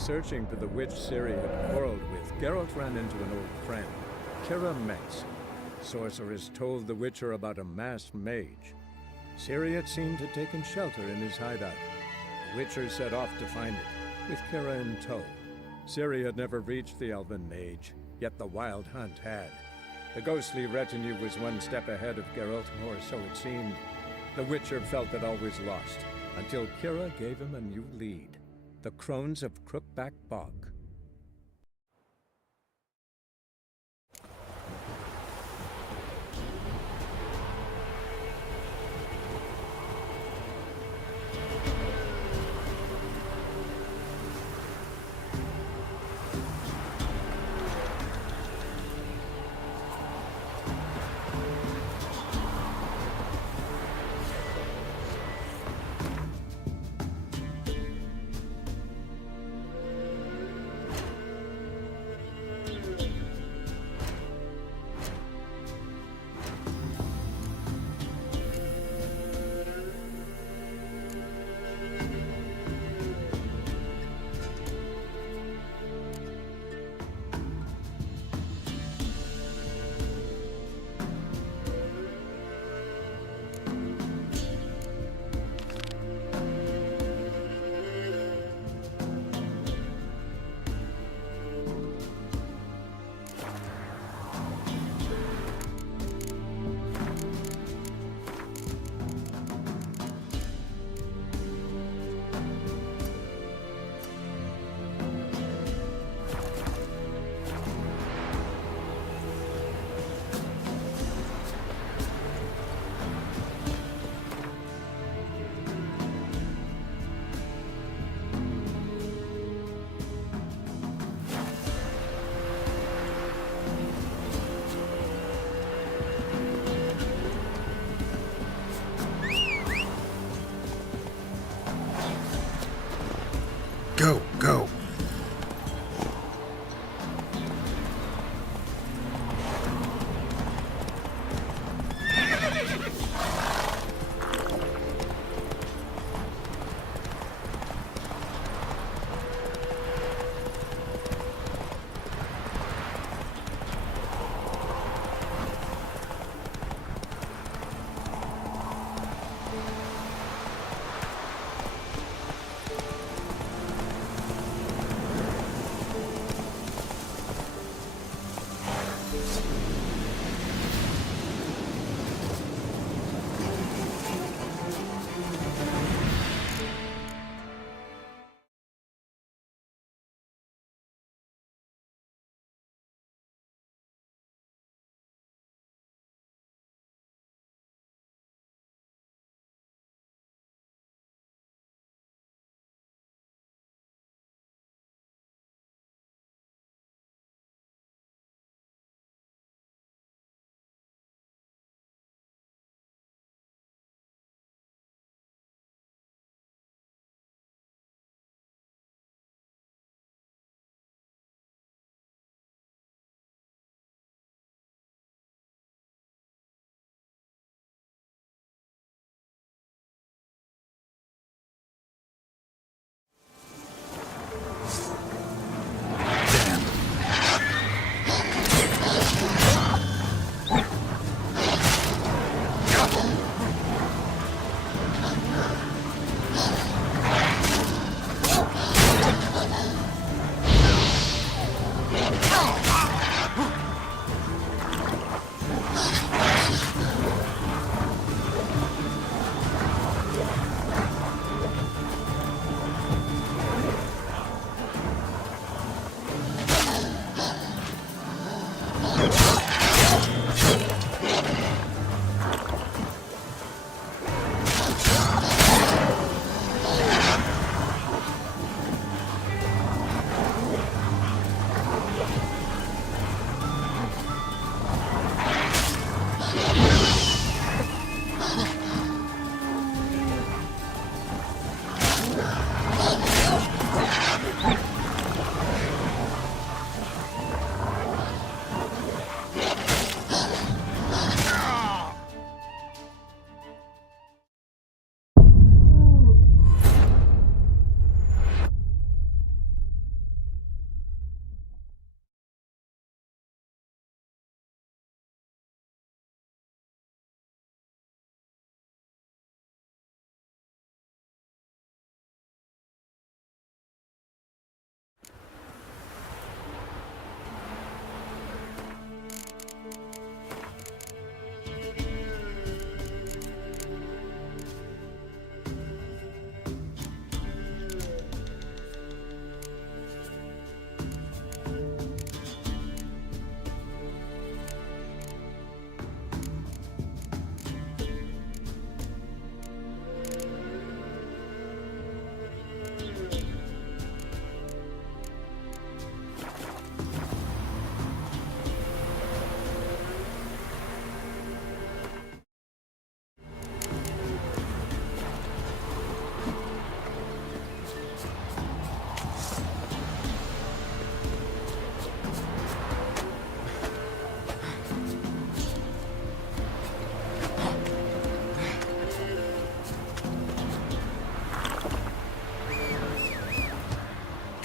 searching for the witch Ciri had quarreled with, Geralt ran into an old friend, Kira Metz. Sorceress told the Witcher about a masked mage. Ciri had seemed to have taken shelter in his hideout. The Witcher set off to find it, with Kira in tow. Ciri had never reached the elven mage, yet the wild hunt had. The ghostly retinue was one step ahead of Geralt, or so it seemed. The Witcher felt that all was lost, until Kira gave him a new lead. The Crones of Crookback Bog.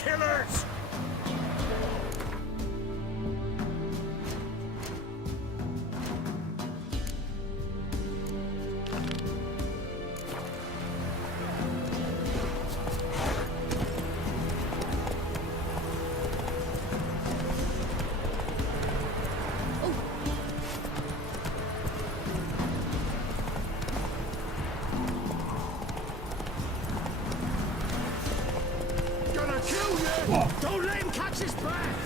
killers! Don't let him catch his breath!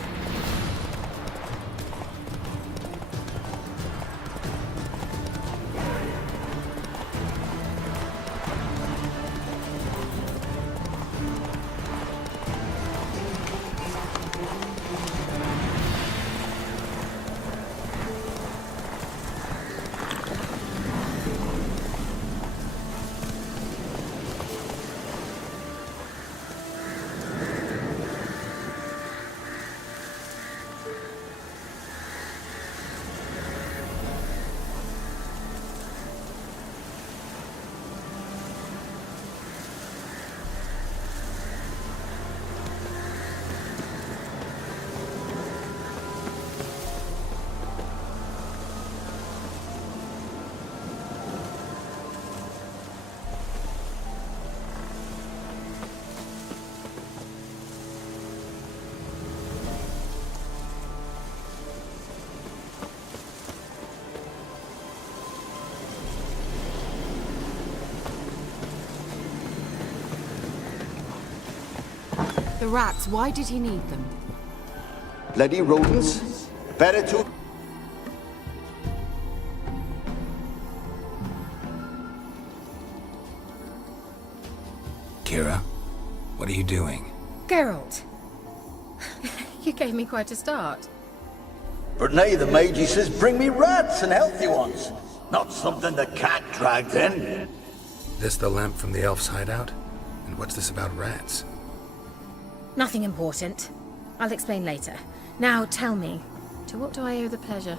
The rats, why did he need them? Bloody rodents. Better to... Kira, what are you doing? Geralt! You gave me quite a start. But now the mage says bring me rats and healthy ones. Not something the cat dragged in. This the lamp from the elf's hideout? And what's this about rats? Nothing important. I'll explain later. Now tell me, to what do I owe the pleasure?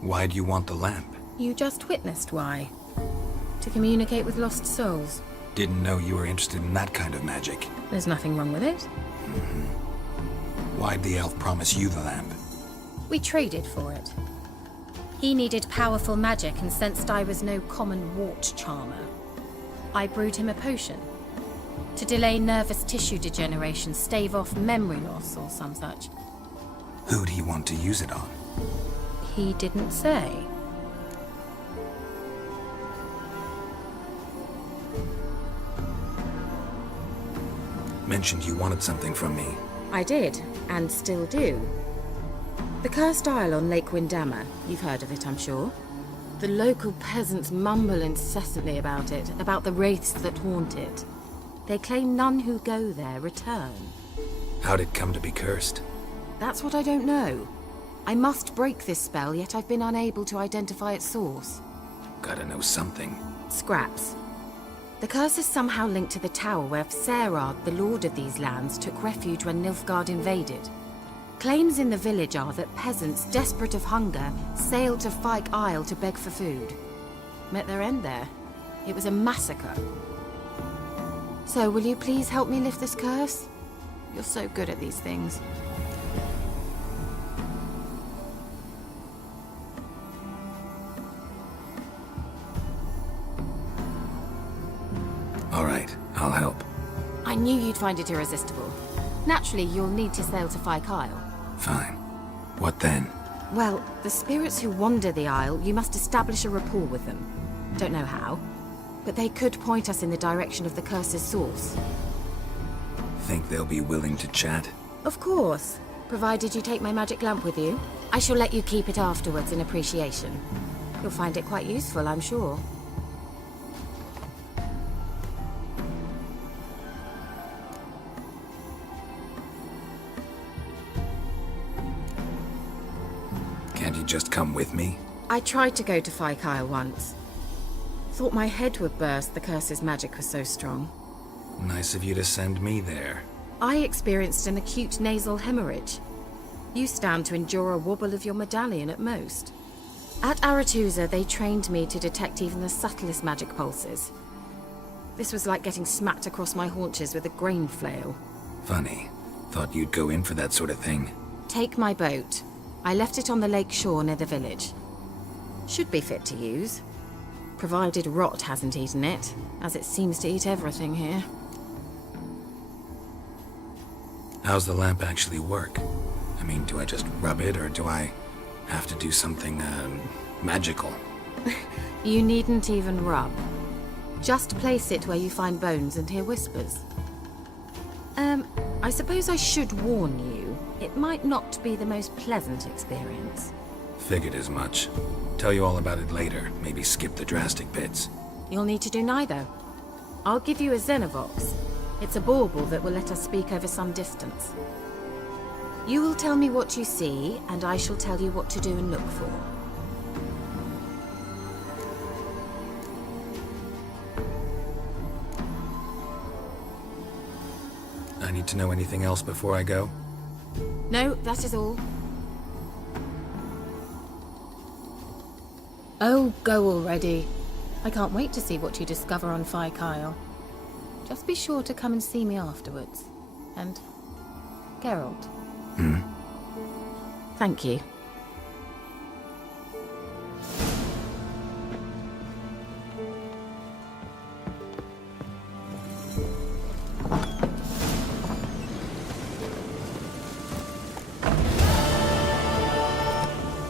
Why do you want the lamp? You just witnessed why. To communicate with lost souls. Didn't know you were interested in that kind of magic. There's nothing wrong with it. Why'd the elf promise you the lamp? We traded for it. He needed powerful magic and sensed I was no common wart charmer. I brewed him a potion. To delay nervous tissue degeneration, stave off memory loss or some such. Who'd he want to use it on? He didn't say. Mentioned you wanted something from me. I did, and still do. The cursed isle on Lake Windammer. You've heard of it, I'm sure. The local peasants mumble incessantly about it, about the wraiths that haunt it. They claim none who go there return. How'd it come to be cursed? That's what I don't know. I must break this spell, yet I've been unable to identify its source. Gotta know something. Scraps. The curse is somehow linked to the tower where Serard, the lord of these lands, took refuge when Nilfgaard invaded. Claims in the village are that peasants, desperate of hunger, sailed to Fyke Isle to beg for food. Met their end there. It was a massacre. So, will you please help me lift this curse? You're so good at these things. All right, I'll help. I knew you'd find it irresistible. Naturally, you'll need to sail to Fyke Isle. Fine. What then? Well, the spirits who wander the Isle, you must establish a rapport with them. Don't know how, but they could point us in the direction of the curse's source. Think they'll be willing to chat? Of course, provided you take my magic lamp with you. I shall let you keep it afterwards in appreciation. You'll find it quite useful, I'm sure. Can't you just come with me? I tried to go to Fyke Isle once. Thought my head would burst, the curse's magic was so strong. Nice of you to send me there. I experienced an acute nasal hemorrhage. You stand to endure a wobble of your medallion at most. At Aretusa, they trained me to detect even the subtlest magic pulses. This was like getting smacked across my haunches with a grain flail. Funny. Thought you'd go in for that sort of thing. Take my boat. I left it on the lake shore near the village. Should be fit to use. Provided rot hasn't eaten it, as it seems to eat everything here. How's the lamp actually work? I mean, do I just rub it, or do I have to do something, magical? You needn't even rub. Just place it where you find bones and hear whispers. I suppose I should warn you, it might not be the most pleasant experience. Figured as much. Tell you all about it later, maybe skip the drastic bits. You'll need to do neither. I'll give you a Xenovox. It's a bauble that will let us speak over some distance. You will tell me what you see, and I shall tell you what to do and look for. I need to know anything else before I go? No, that is all. Oh, go already. I can't wait to see what you discover on Phi Kyle. Just be sure to come and see me afterwards. And Geralt. Thank you.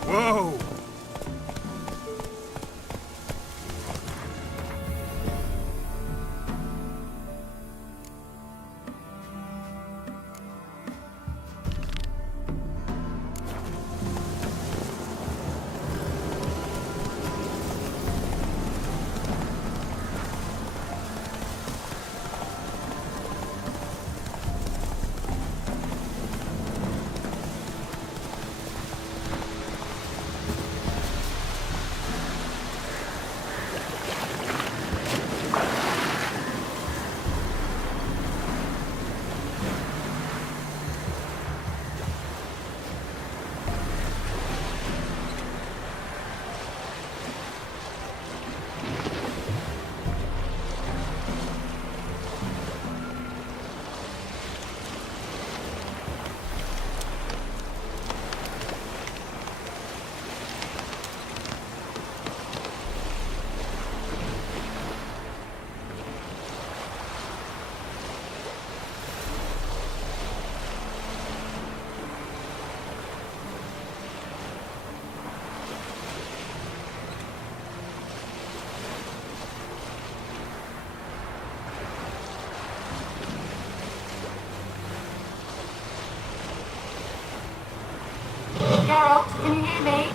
Whoa! Geralt, can you hear me?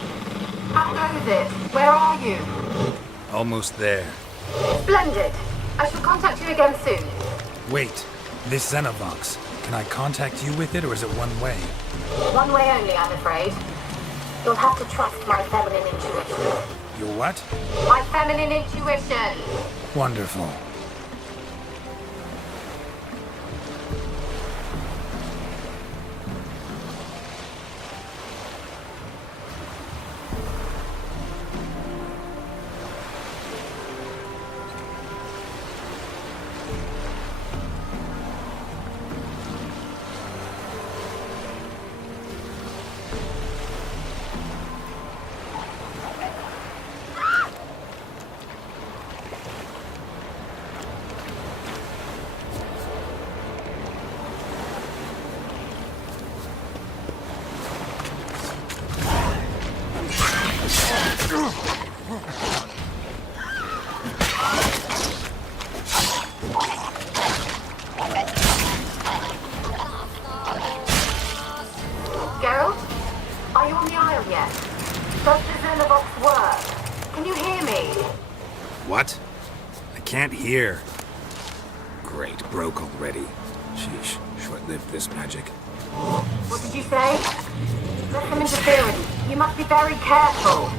How goes it? Where are you? Almost there. Splendid. I shall contact you again soon. Wait, this Xenovox, can I contact you with it, or is it one way? One way only, I'm afraid. You'll have to trust my feminine intuition. Your what? My feminine intuition! Wonderful. Geralt? Are you on the Isle yet? Does the Xenovox work? Can you hear me? What? I can't hear. Great, broke already. Sheesh, short-lived this magic. What did you say? There's some interference. You must be very careful.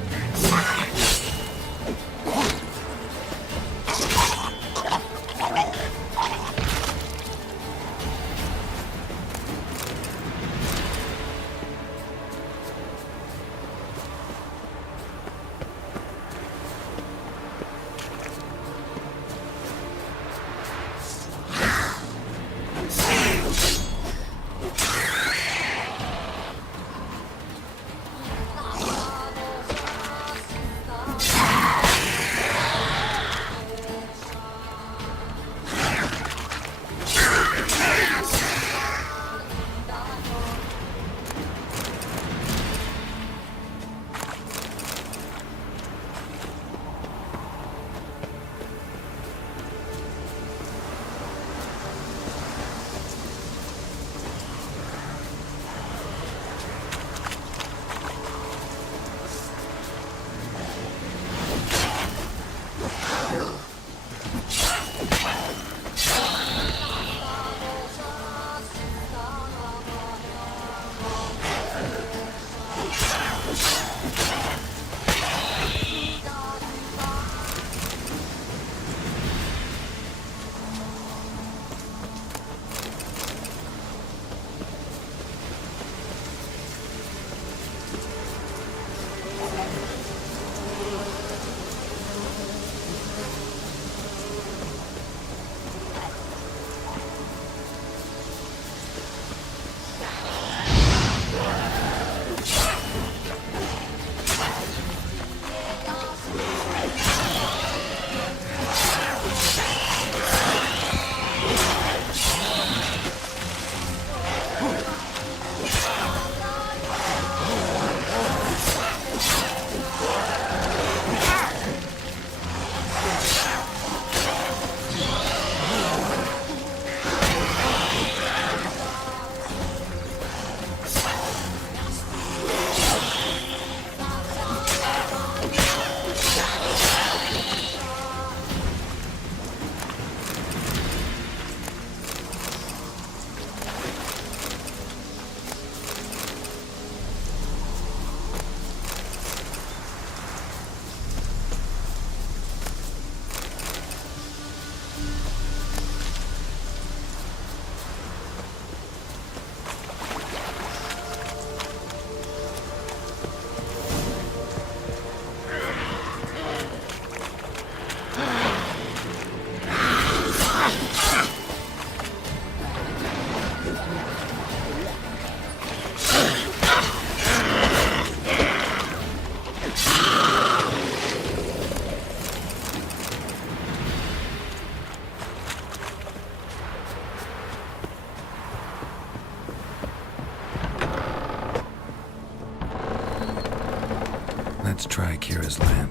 Let's try Kira's lamp.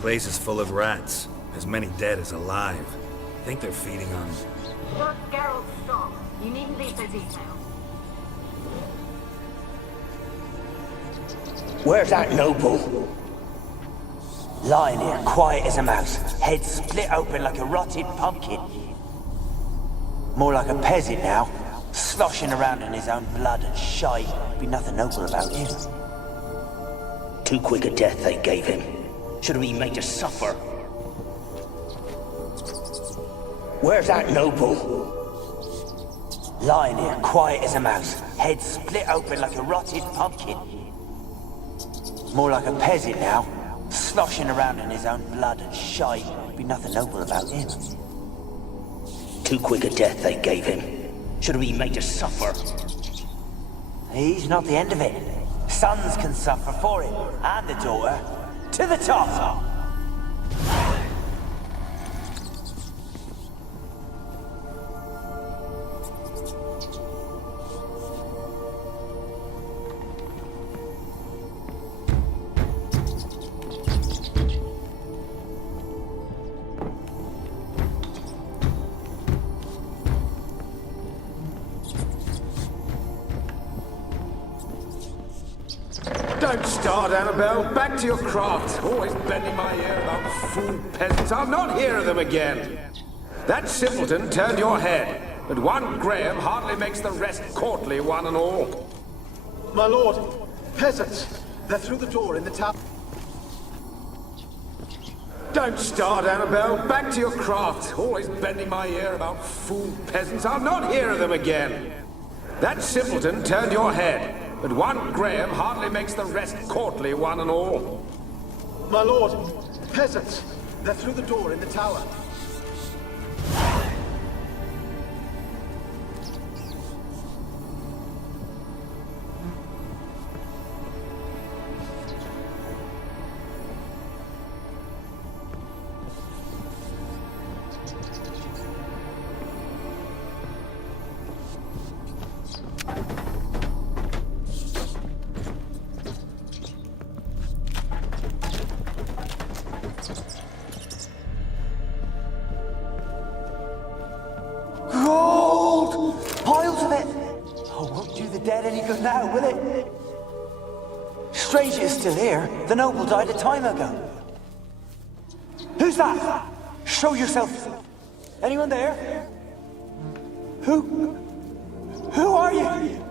Place is full of rats. As many dead as alive. Think they're feeding on... Look, Geralt, stop. You needn't leave so detailed. Where's that noble? Lying here, quiet as a mouse, head split open like a rotted pumpkin. More like a peasant now, sloshing around in his own blood and shite. Be nothing noble about him. Too quick a death they gave him. Should have been made to suffer. Where's that noble? Lying here, quiet as a mouse, head split open like a rotted pumpkin. More like a peasant now, sloshing around in his own blood and shite. Be nothing noble about him. Too quick a death they gave him. Should have been made to suffer. He's not the end of it. Sons can suffer for it, and the daughter. To the top! Don't start, Annabelle. Back to your craft. Always bending my ear about fool peasants. I'll not hear of them again. That simpleton turned your head, but one Graham hardly makes the rest courtly, one and all. My lord, peasants. They're through the door in the town. Don't start, Annabelle. Back to your craft. Always bending my ear about fool peasants. I'll not hear of them again. That simpleton turned your head, but one Graham hardly makes the rest courtly, one and all. My lord, peasants. They're through the door in the tower. Gold! Piles of it! Oh, won't do the dead any good now, will it? Strange it's still here. The noble died a time ago. Who's that? Show yourself. Anyone there? Who? Who are you?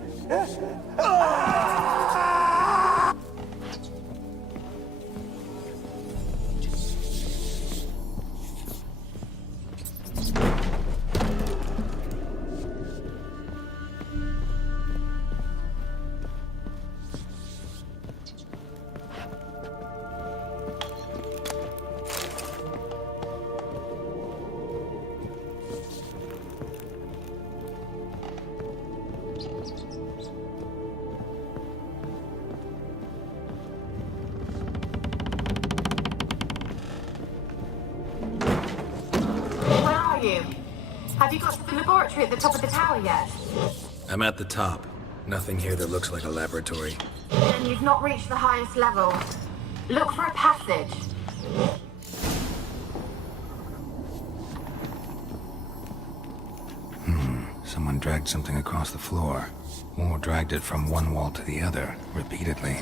Have you got to the laboratory at the top of the tower yet? I'm at the top. Nothing here that looks like a laboratory. Then you've not reached the highest level. Look for a passage. Someone dragged something across the floor. Or dragged it from one wall to the other, repeatedly.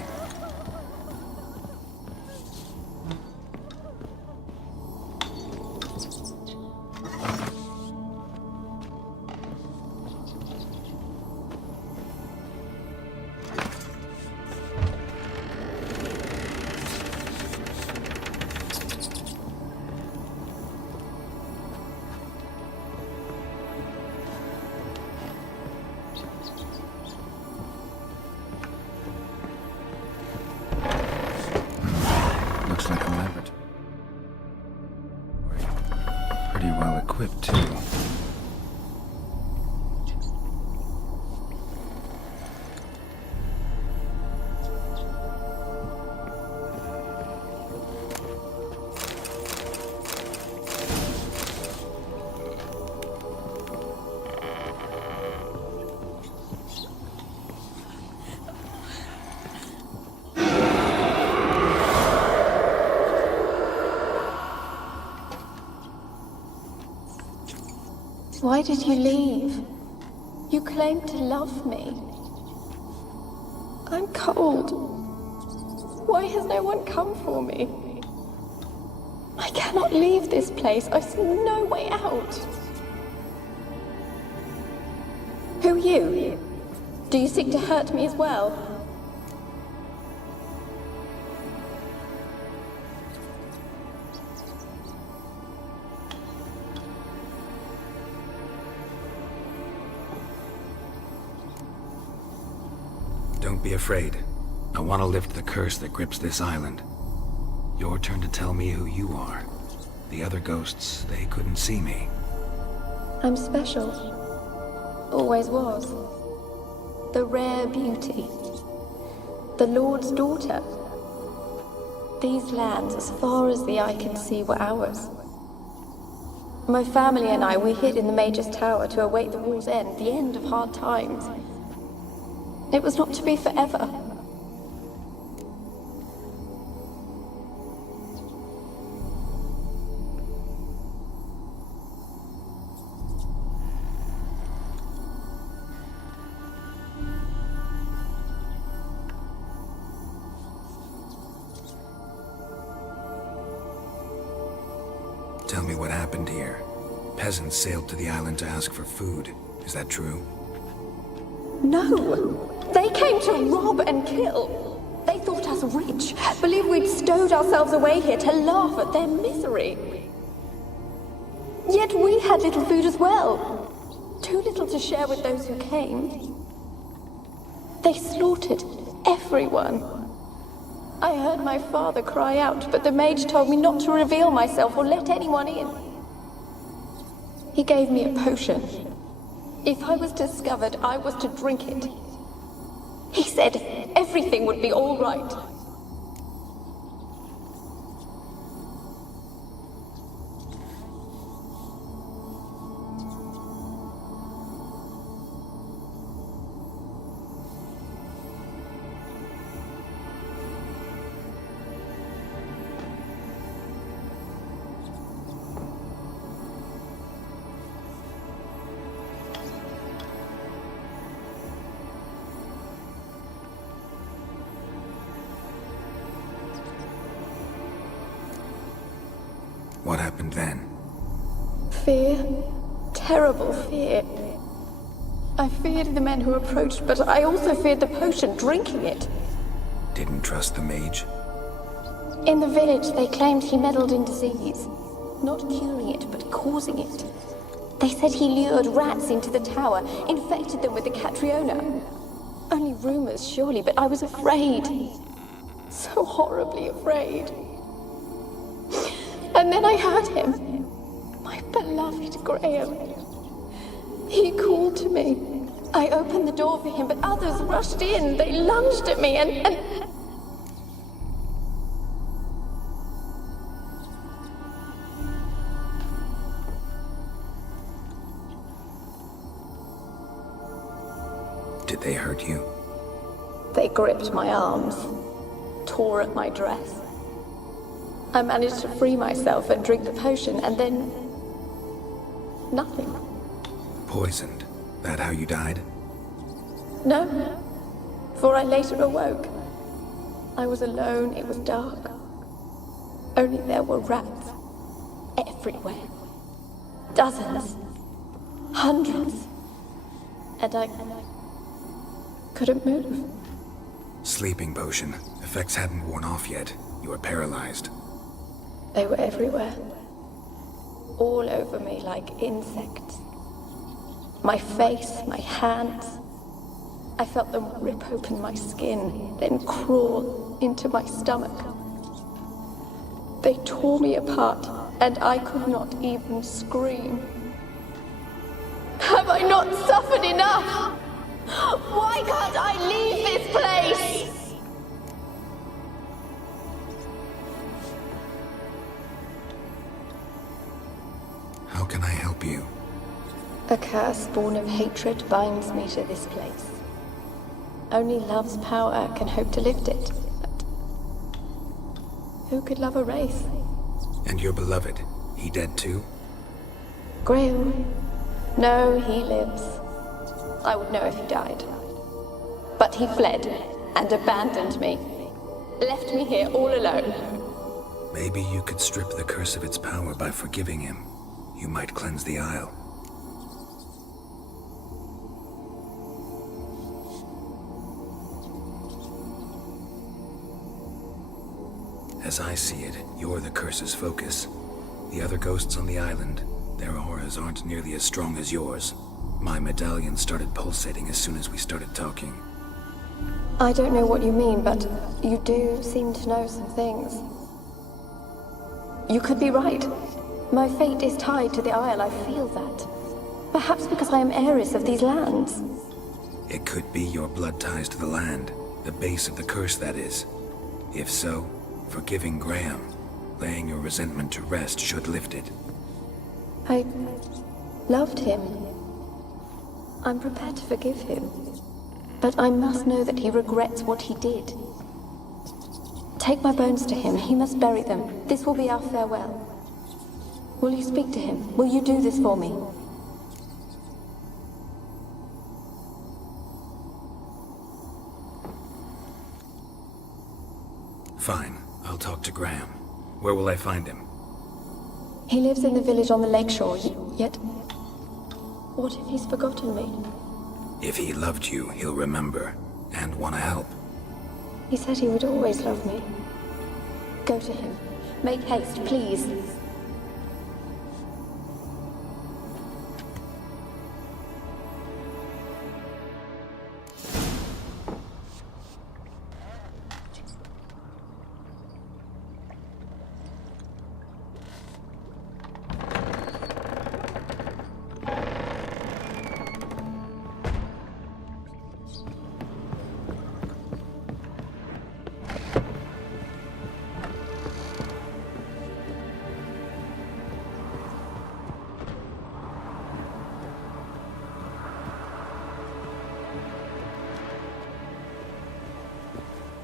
Looks like a laboratory. Pretty well equipped, too. Why did you leave? You claimed to love me. I'm cold. Why has no one come for me? I cannot leave this place. I see no way out. Who are you? Do you seek to hurt me as well? Don't be afraid. I want to lift the curse that grips this island. Your turn to tell me who you are. The other ghosts, they couldn't see me. I'm special. Always was. The rare beauty. The Lord's daughter. These lands, as far as the eye can see, were ours. My family and I, we hid in the Major's Tower to await the war's end, the end of hard times. It was not to be forever. Tell me what happened here. Peasants sailed to the island to ask for food. Is that true? No! They came to rob and kill. They thought us rich, believed we'd stowed ourselves away here to laugh at their misery. Yet we had little food as well. Too little to share with those who came. They slaughtered everyone. I heard my father cry out, but the mage told me not to reveal myself or let anyone in. He gave me a potion. If I was discovered, I was to drink it. He said everything would be all right. What happened then? Fear. Terrible fear. I feared the men who approached, but I also feared the potion, drinking it. Didn't trust the mage? In the village, they claimed he meddled in disease. Not curing it, but causing it. They said he lured rats into the tower, infected them with the Catriona. Only rumors, surely, but I was afraid. So horribly afraid. And then I heard him. My beloved Graham. He called to me. I opened the door for him, but others rushed in. They lunged at me and... Did they hurt you? They gripped my arms, tore at my dress. I managed to free myself and drink the potion, and then... nothing. Poisoned? That how you died? No, for I later awoke. I was alone, it was dark. Only there were rats. Everywhere. Dozens. Hundreds. And I couldn't move. Sleeping potion. Effects hadn't worn off yet. You were paralyzed. They were everywhere. All over me like insects. My face, my hands. I felt them rip open my skin, then crawl into my stomach. They tore me apart, and I could not even scream. Have I not suffered enough? Why can't I leave this place? How can I help you? A curse born of hatred binds me to this place. Only love's power can hope to lift it. But who could love a wraith? And your beloved, he dead too? Grail. No, he lives. I would know if he died. But he fled and abandoned me. Left me here all alone. Maybe you could strip the curse of its power by forgiving him. You might cleanse the Isle. As I see it, you're the curse's focus. The other ghosts on the island, their auras aren't nearly as strong as yours. My medallion started pulsating as soon as we started talking. I don't know what you mean, but you do seem to know some things. You could be right. My fate is tied to the Isle, I feel that. Perhaps because I am heiress of these lands. It could be your blood ties to the land, the base of the curse, that is. If so, forgiving Graham, laying your resentment to rest, should lift it. I loved him. I'm prepared to forgive him. But I must know that he regrets what he did. Take my bones to him. He must bury them. This will be our farewell. Will you speak to him? Will you do this for me? Fine. I'll talk to Graham. Where will I find him? He lives in the village on the lakeshore, yet... What if he's forgotten me? If he loved you, he'll remember, and want to help. He said he would always love me. Go to him. Make haste, please.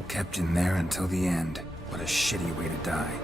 Kept in there until the end. What a shitty way to die.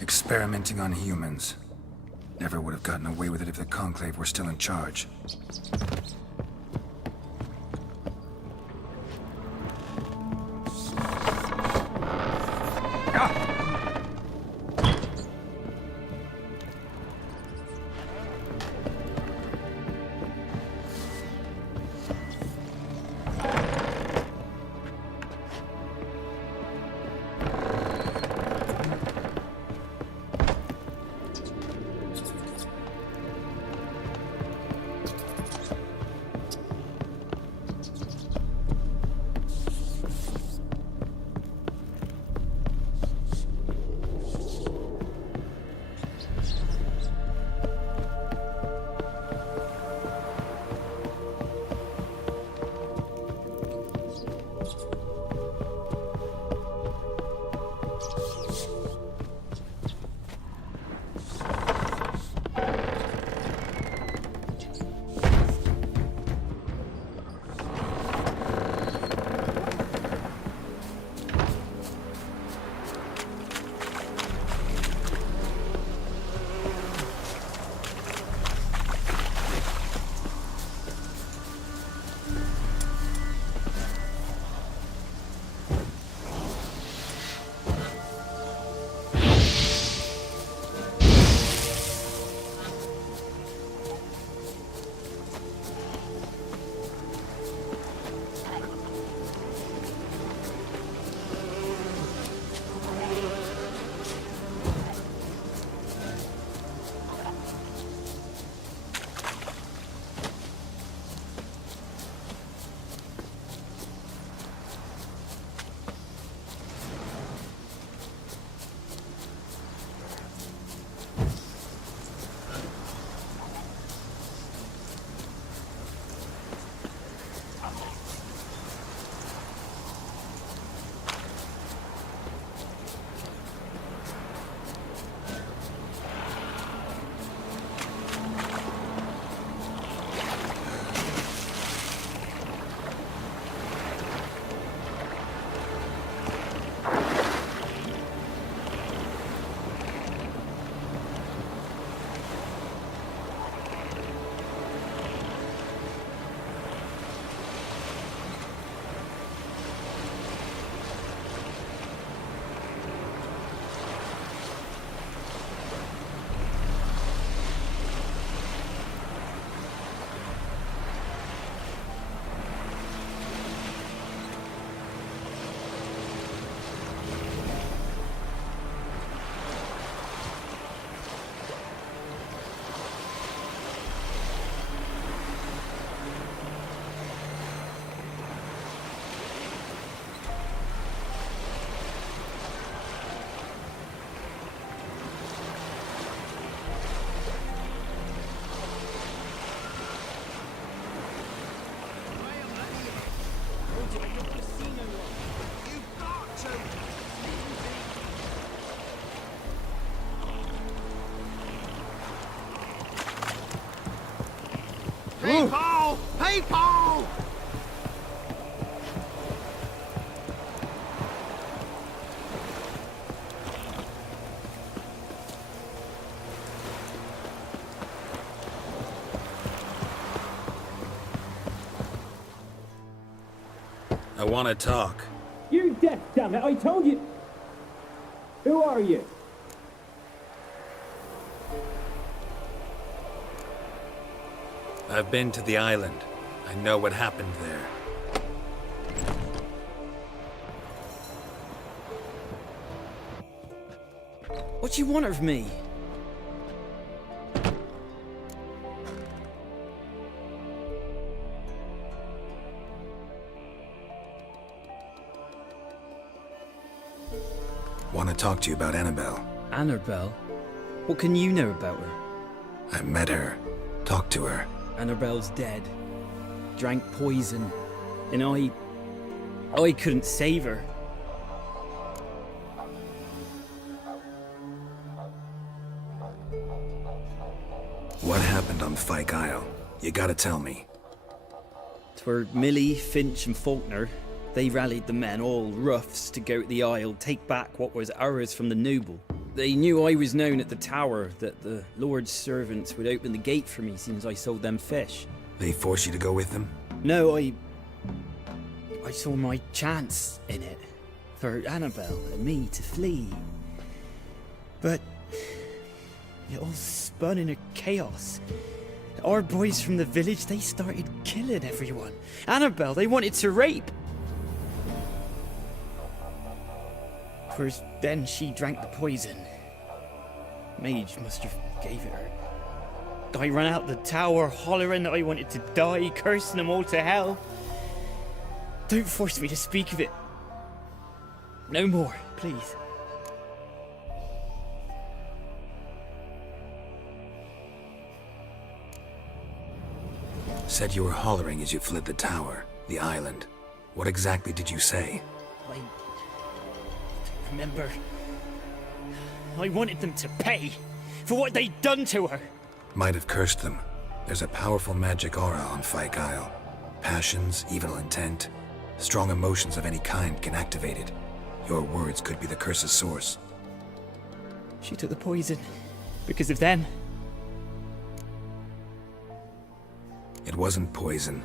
Experimenting on humans. Never would have gotten away with it if the Conclave were still in charge. People! People! I want to talk. You're deaf, damn it! I told you. Who are you? I've been to the island. I know what happened there. What do you want of me? Want to talk to you about Annabelle. Annabelle? What can you know about her? I met her. Talked to her. Annabelle's dead. Drank poison. And I couldn't save her. What happened on Fyke Isle? You gotta tell me. 'Twere Millie, Finch and Faulkner. They rallied the men, all roughs, to go to the Isle, take back what was ours from the noble. They knew I was known at the tower, that the Lord's servants would open the gate for me since I sold them fish. They forced you to go with them? No, I saw my chance in it, for Annabelle and me to flee. But it all spun in a chaos. Our boys from the village, they started killing everyone. Annabelle, they wanted to rape. First, then she drank the poison. Mage must have gave it her. I ran out the tower hollering that I wanted to die, cursing them all to hell. Don't force me to speak of it. No more, please. Said you were hollering as you fled the tower, the island. What exactly did you say? I don't remember. I wanted them to pay for what they'd done to her. Might have cursed them. There's a powerful magic aura on Fyke Isle. Passions, evil intent, strong emotions of any kind can activate it. Your words could be the curse's source. She took the poison because of them. It wasn't poison.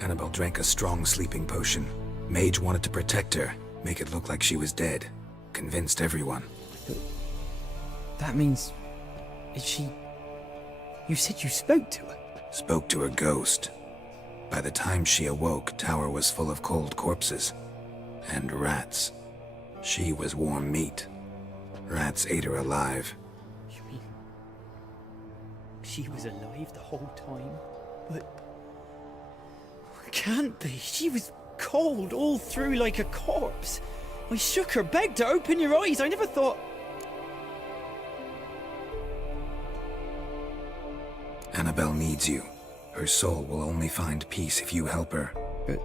Annabelle drank a strong sleeping potion. Mage wanted to protect her, make it look like she was dead. Convinced everyone. That means... is she... You said you spoke to her? Spoke to her ghost. By the time she awoke, tower was full of cold corpses. And rats. She was warm meat. Rats ate her alive. You mean... she was alive the whole time? But... can't be. She was cold all through like a corpse. I shook her, begged her, open your eyes. I never thought... Annabelle needs you. Her soul will only find peace if you help her. But...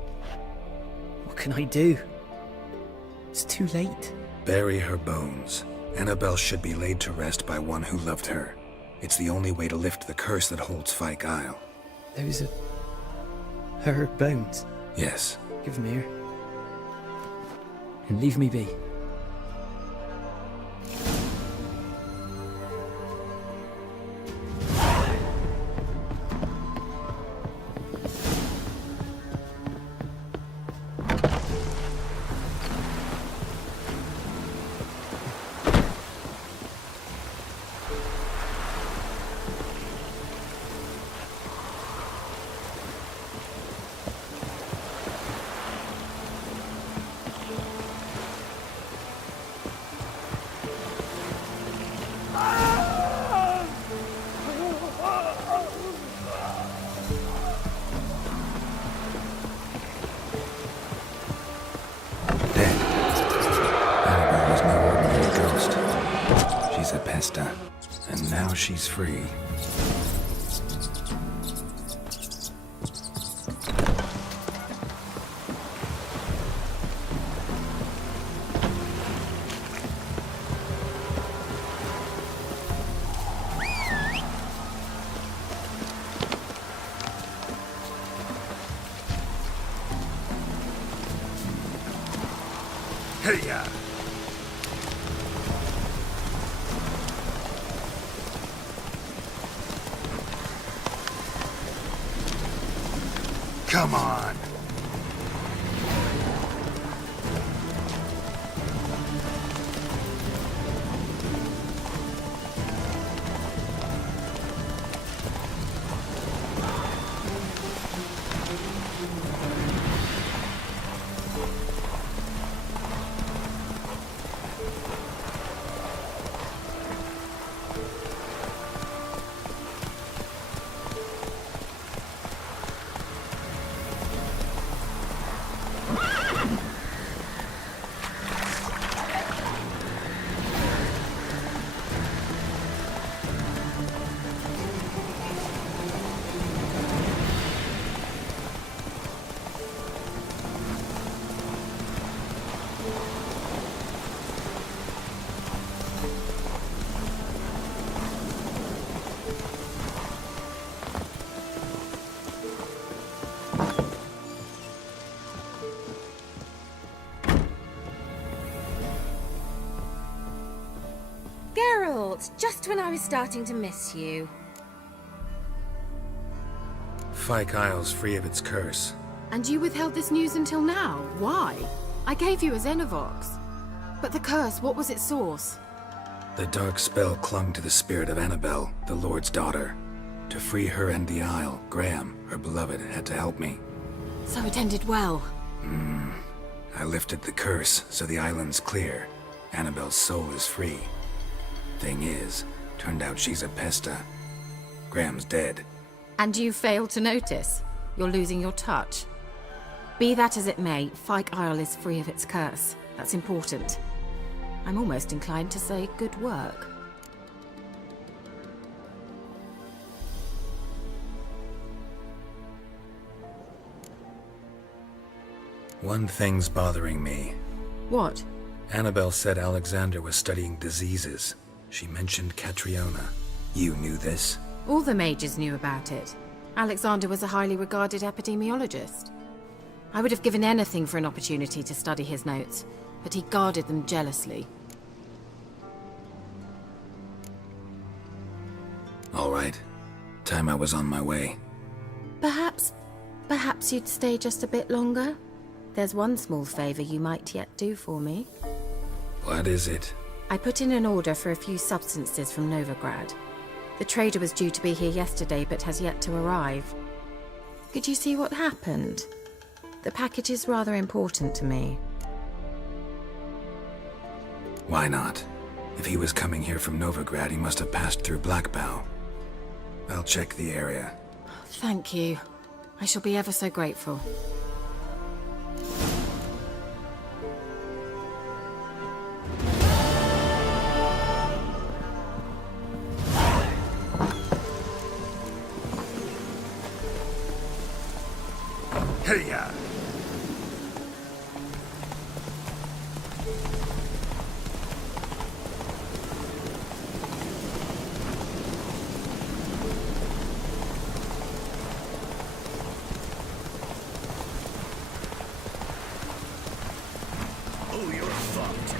what can I do? It's too late. Bury her bones. Annabelle should be laid to rest by one who loved her. It's the only way to lift the curse that holds Fyke Isle. Those are... her bones? Yes. Give them here. And leave me be. And now she's free. Hey-ya! Come on! Geralt, just when I was starting to miss you. Fyke Isle's free of its curse. And you withheld this news until now. Why? I gave you a Xenovox. But the curse, what was its source? The dark spell clung to the spirit of Annabelle, the Lord's daughter. To free her and the Isle, Graham, her beloved, had to help me. So it ended well. I lifted the curse, so the island's clear. Annabelle's soul is free. Thing is, turned out she's a Pesta. Graham's dead. And you failed to notice. You're losing your touch. Be that as it may, Fyke Isle is free of its curse. That's important. I'm almost inclined to say good work. One thing's bothering me. What? Annabelle said Alexander was studying diseases. She mentioned Catriona. You knew this? All the mages knew about it. Alexander was a highly regarded epidemiologist. I would have given anything for an opportunity to study his notes, but he guarded them jealously. All right. Time I was on my way. Perhaps you'd stay just a bit longer? There's one small favor you might yet do for me. What is it? I put in an order for a few substances from Novigrad. The trader was due to be here yesterday, but has yet to arrive. Could you see what happened? The package is rather important to me. Why not? If he was coming here from Novigrad, he must have passed through Blackbow. I'll check the area. Thank you. I shall be ever so grateful. Hey-ya! Oh, you're fucked.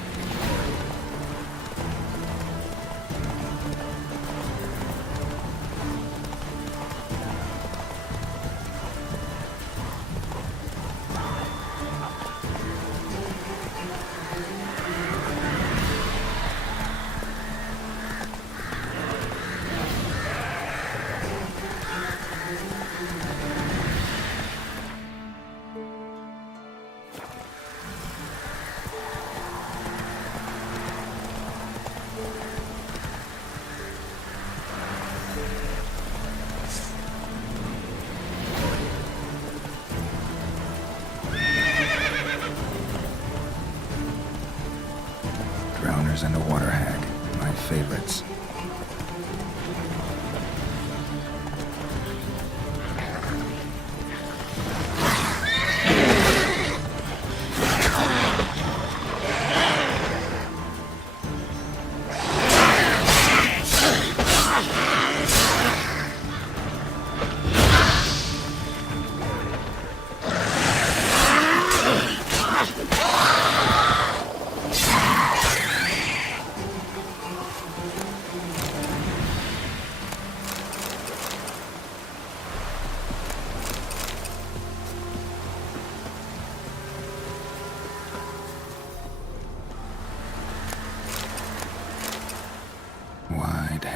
Drowners and a water hag, my favorites.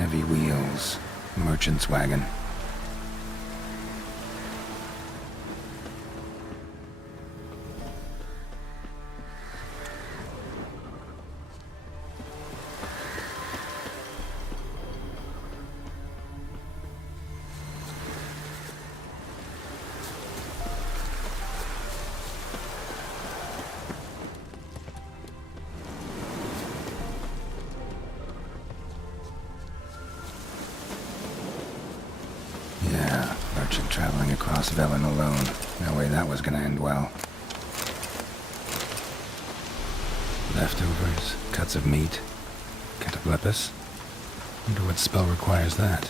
Heavy wheels. Merchant's wagon. Traveling across Velen alone. No way that was gonna end well. Leftovers, cuts of meat, cataplepis. Wonder what spell requires that.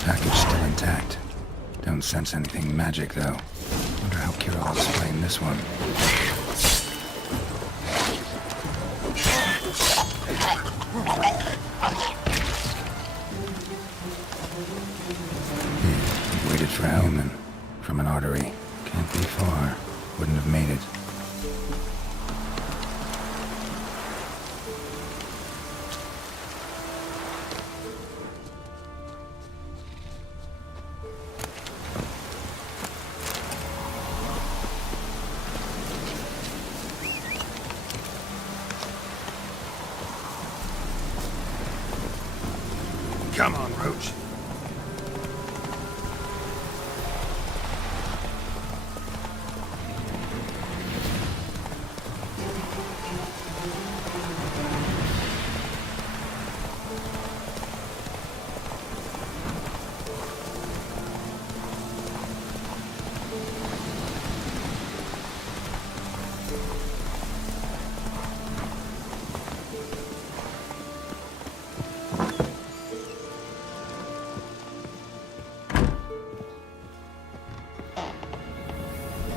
Package still intact. Don't sense anything magic though. Wonder how Kira will explain this one. Waited for a human from an artery. Can't be far. Wouldn't have made it. Come on, Roach.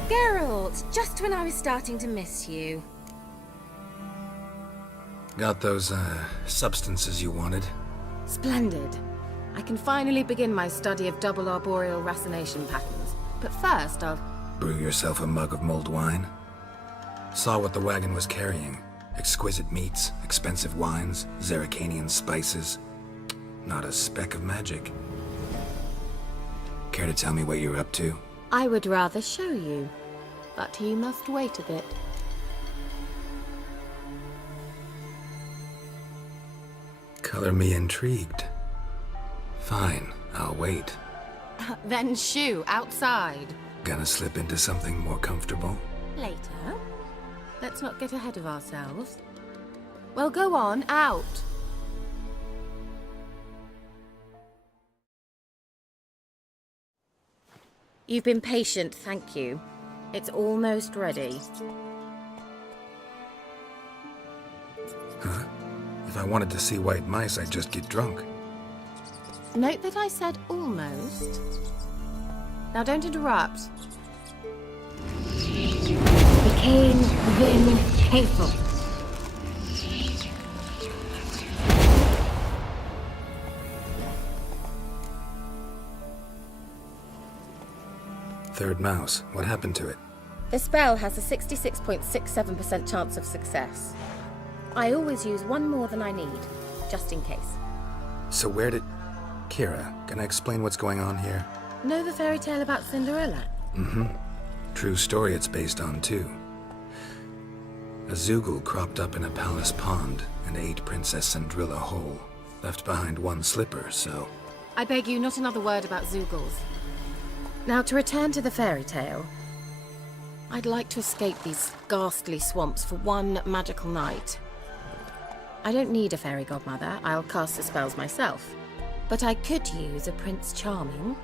Geralt, just when I was starting to miss you. Got those, substances you wanted? Splendid. I can finally begin my study of double arboreal racination patterns. But first, I'll... Brew yourself a mug of mulled wine? Saw what the wagon was carrying. Exquisite meats, expensive wines, Zerrikanian spices. Not a speck of magic. Care to tell me what you're up to? I would rather show you, but you must wait a bit. Color me intrigued. Fine, I'll wait. Then shoo, outside. Gonna slip into something more comfortable? Later. Let's not get ahead of ourselves. Well, go on, out. You've been patient, thank you. It's almost ready. Huh? If I wanted to see white mice, I'd just get drunk. Note that I said almost. Now don't interrupt. Became then hateful. Third mouse. What happened to it? The spell has a 66.67% chance of success. I always use one more than I need, just in case. So where did... Kira, can I explain what's going on here? Know the fairy tale about Cinderella? Mm-hmm. True story it's based on, too. A Zoogle cropped up in a palace pond and ate Princess Cinderella whole. Left behind one slipper, so... I beg you, not another word about Zoogles. Now, to return to the fairy tale, I'd like to escape these ghastly swamps for one magical night. I don't need a fairy godmother, I'll cast the spells myself. But I could use a Prince Charming.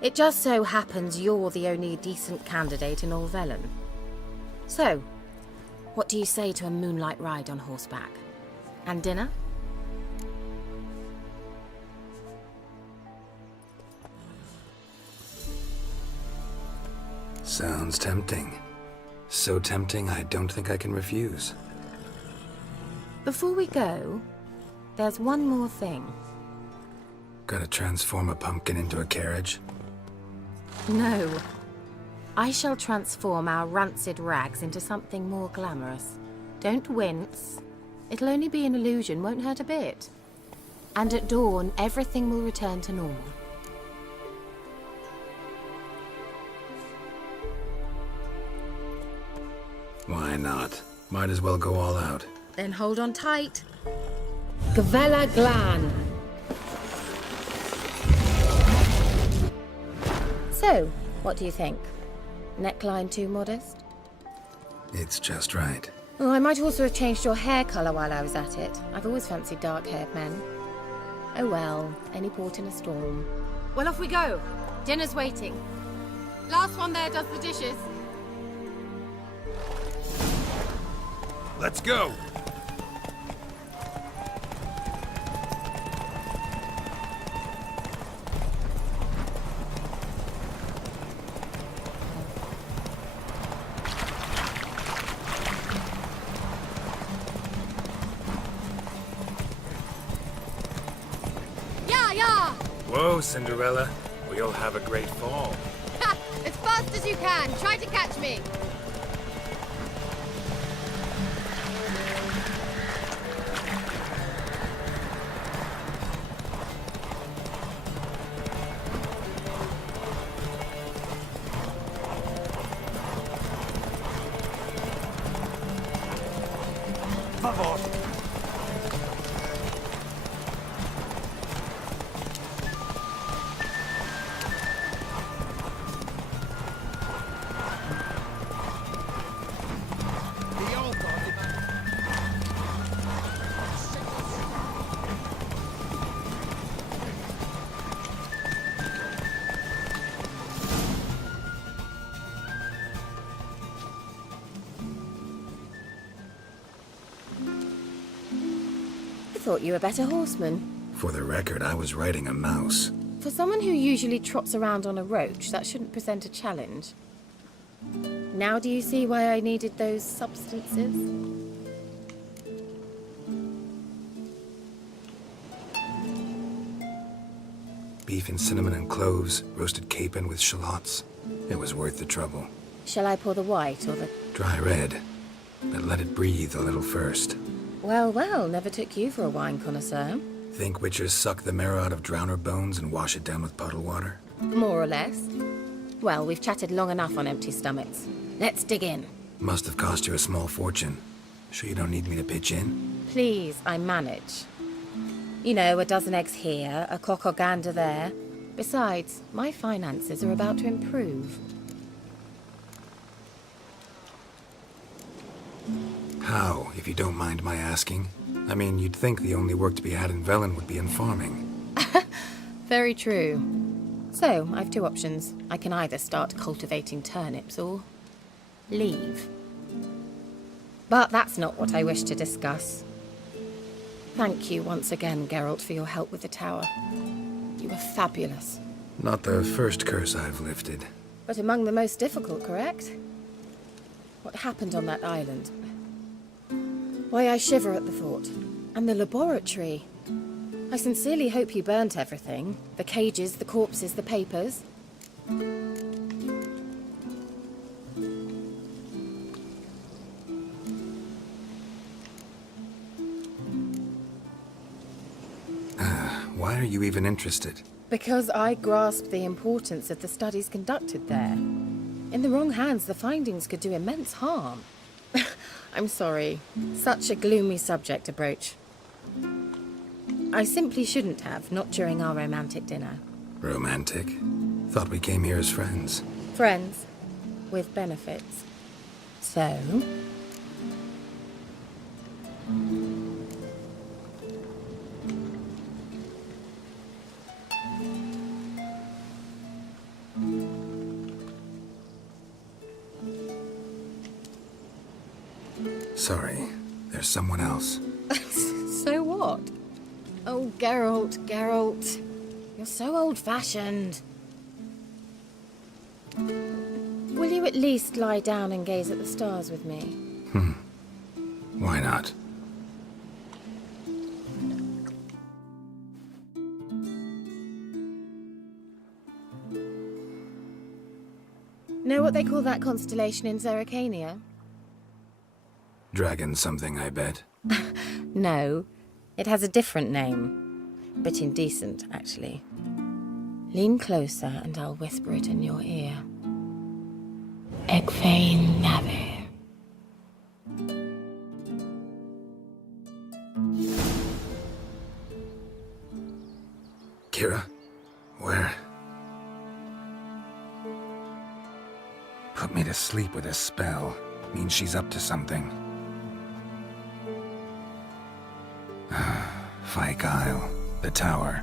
It just so happens you're the only decent candidate in all Velen. So, what do you say to a moonlight ride on horseback? And dinner? Sounds tempting. So tempting, I don't think I can refuse. Before we go, there's one more thing. Gotta transform a pumpkin into a carriage? No. I shall transform our rancid rags into something more glamorous. Don't wince. It'll only be an illusion, won't hurt a bit. And at dawn, everything will return to normal. Why not? Might as well go all out. Then hold on tight. Gavella Glan. So, what do you think? Neckline too modest? It's just right. Oh, I might also have changed your hair colour while I was at it. I've always fancied dark-haired men. Oh well, any port in a storm. Well, off we go. Dinner's waiting. Last one there does the dishes. Let's go! Whoa, Cinderella. We'll have a great fall. Ha! As fast as you can. Try to catch me. Vamos! I thought you were a better horseman. For the record, I was riding a mouse. For someone who usually trots around on a roach, that shouldn't present a challenge. Now do you see why I needed those substances? Beef and cinnamon and cloves, roasted capon with shallots. It was worth the trouble. Shall I pour the white or the... Dry red, but let it breathe a little first. Well, well, never took you for a wine connoisseur. Think witchers suck the marrow out of drowner bones and wash it down with puddle water? More or less. Well, we've chatted long enough on empty stomachs. Let's dig in. Must have cost you a small fortune. Sure you don't need me to pitch in? Please, I manage. You know, a dozen eggs here, a cock or gander there. Besides, my finances are about to improve. How, if you don't mind my asking? I mean, you'd think the only work to be had in Velen would be in farming. Very true. So, I've two options. I can either start cultivating turnips or... leave. But that's not what I wish to discuss. Thank you once again, Geralt, for your help with the tower. You were fabulous. Not the first curse I've lifted. But among the most difficult, correct? What happened on that island? Why, I shiver at the thought. And the laboratory. I sincerely hope you burnt everything. The cages, the corpses, the papers. Why are you even interested? Because I grasp the importance of the studies conducted there. In the wrong hands, the findings could do immense harm. I'm sorry. Such a gloomy subject to broach. I simply shouldn't have, not during our romantic dinner. Romantic? Thought we came here as friends. Friends. With benefits. So... Sorry, there's someone else. So what? Oh, Geralt, Geralt. You're so old-fashioned. Will you at least lie down and gaze at the stars with me? Why not? Know what they call that constellation in Zerrikania? Dragon something, I bet. No, it has a different name. Bit indecent, actually. Lean closer and I'll whisper it in your ear. Egfain Nave. Kira? Where? Put me to sleep with a spell. Means she's up to something. Fyke Isle. The tower.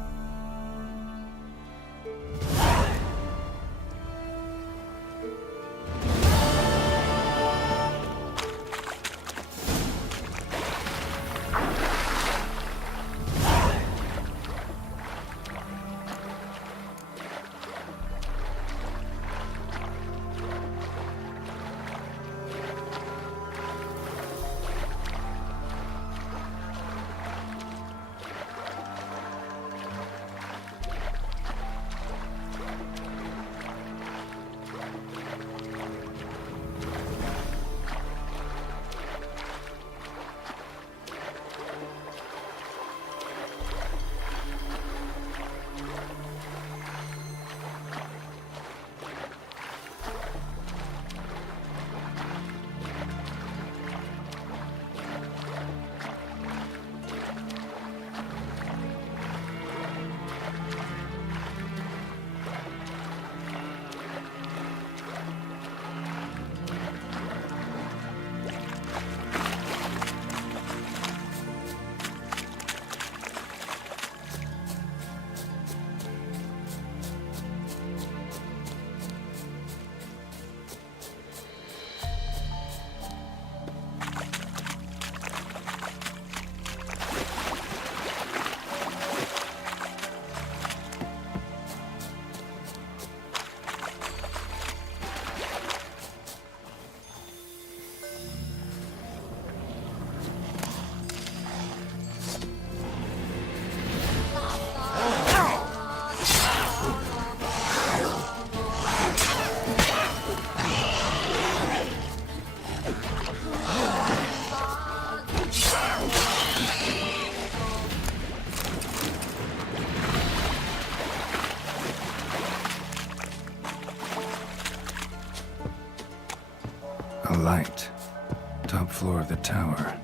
A light. Top floor of the tower.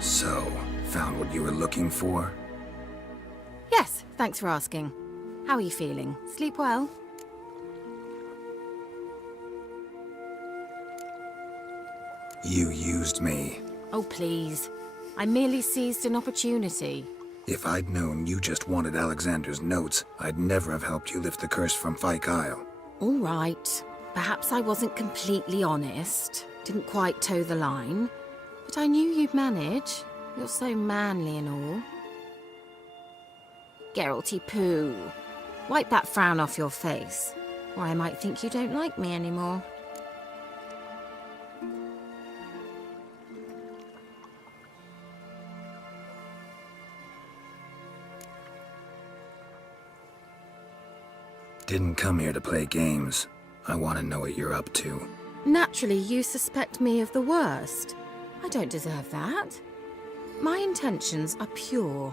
So, found what you were looking for? Yes, thanks for asking. How are you feeling? Sleep well? You used me. Oh, please. I merely seized an opportunity. If I'd known you just wanted Alexander's notes, I'd never have helped you lift the curse from Fyke Isle. All right. Perhaps I wasn't completely honest. Didn't quite toe the line. But I knew you'd manage. You're so manly and all. Geralty poo. Wipe that frown off your face, or I might think you don't like me anymore. Didn't come here to play games. I want to know what you're up to. Naturally, you suspect me of the worst. I don't deserve that. My intentions are pure,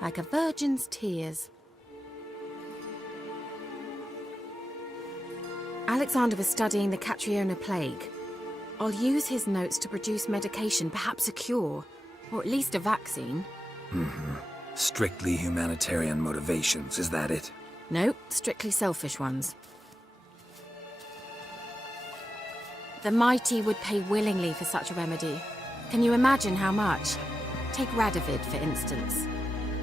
like a virgin's tears. Alexander was studying the Catriona plague. I'll use his notes to produce medication, perhaps a cure, or at least a vaccine. Strictly humanitarian motivations, is that it? No, strictly selfish ones. The mighty would pay willingly for such a remedy. Can you imagine how much? Take Radovid, for instance.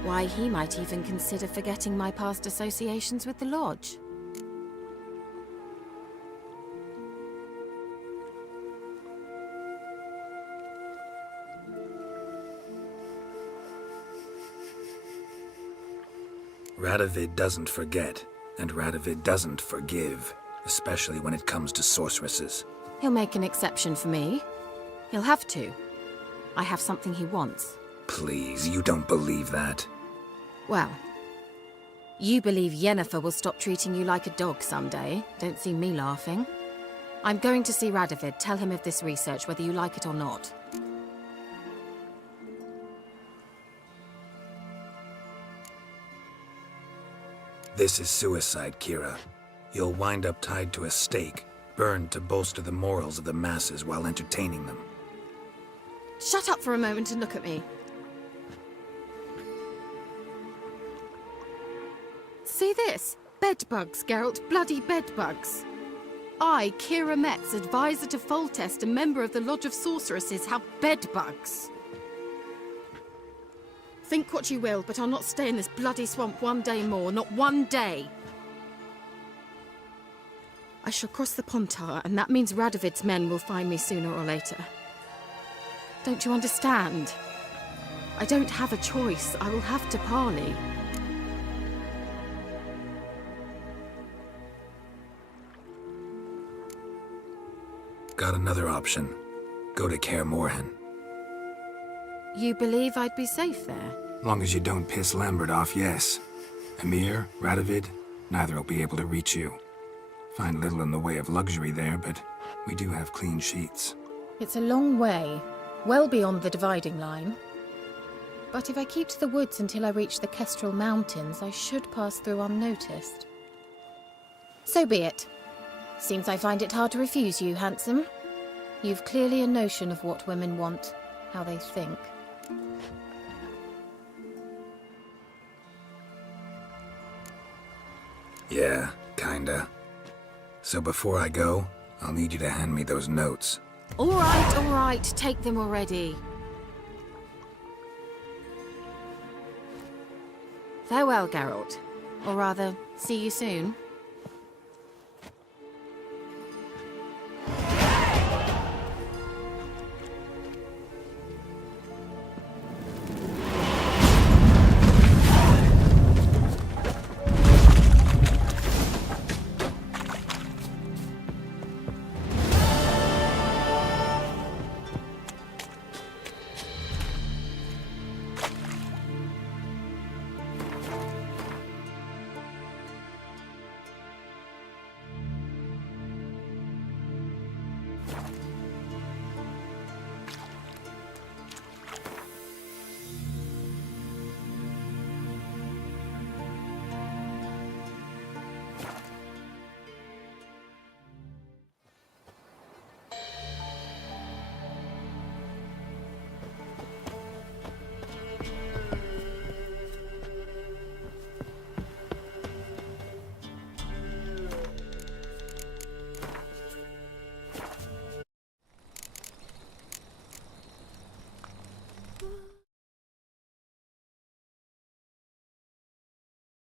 Why, he might even consider forgetting my past associations with the Lodge. Radovid doesn't forget, and Radovid doesn't forgive, especially when it comes to sorceresses. He'll make an exception for me. He'll have to. I have something he wants. Please, you don't believe that. Well, you believe Yennefer will stop treating you like a dog someday. Don't see me laughing. I'm going to see Radovid, tell him of this research, whether you like it or not. This is suicide, Kira. You'll wind up tied to a stake, burned to bolster the morals of the masses while entertaining them. Shut up for a moment and look at me. See this? Bedbugs, Geralt. Bloody bedbugs. I, Kira Metz, advisor to Foltest and member of the Lodge of Sorceresses, have bedbugs. Think what you will, but I'll not stay in this bloody swamp one day more. Not one day. I shall cross the Pontar, and that means Radovid's men will find me sooner or later. Don't you understand? I don't have a choice. I will have to parley. Got another option. Go to Kaer Morhen. You believe I'd be safe there? Long as you don't piss Lambert off, yes. Emir, Radovid, neither will be able to reach you. Find little in the way of luxury there, but we do have clean sheets. It's a long way, well beyond the dividing line. But if I keep to the woods until I reach the Kestrel Mountains, I should pass through unnoticed. So be it. Seems I find it hard to refuse you, handsome. You've clearly a notion of what women want, how they think. Yeah, kinda. So before I go, I'll need you to hand me those notes. All right, take them already. Farewell, Geralt. Or rather, see you soon.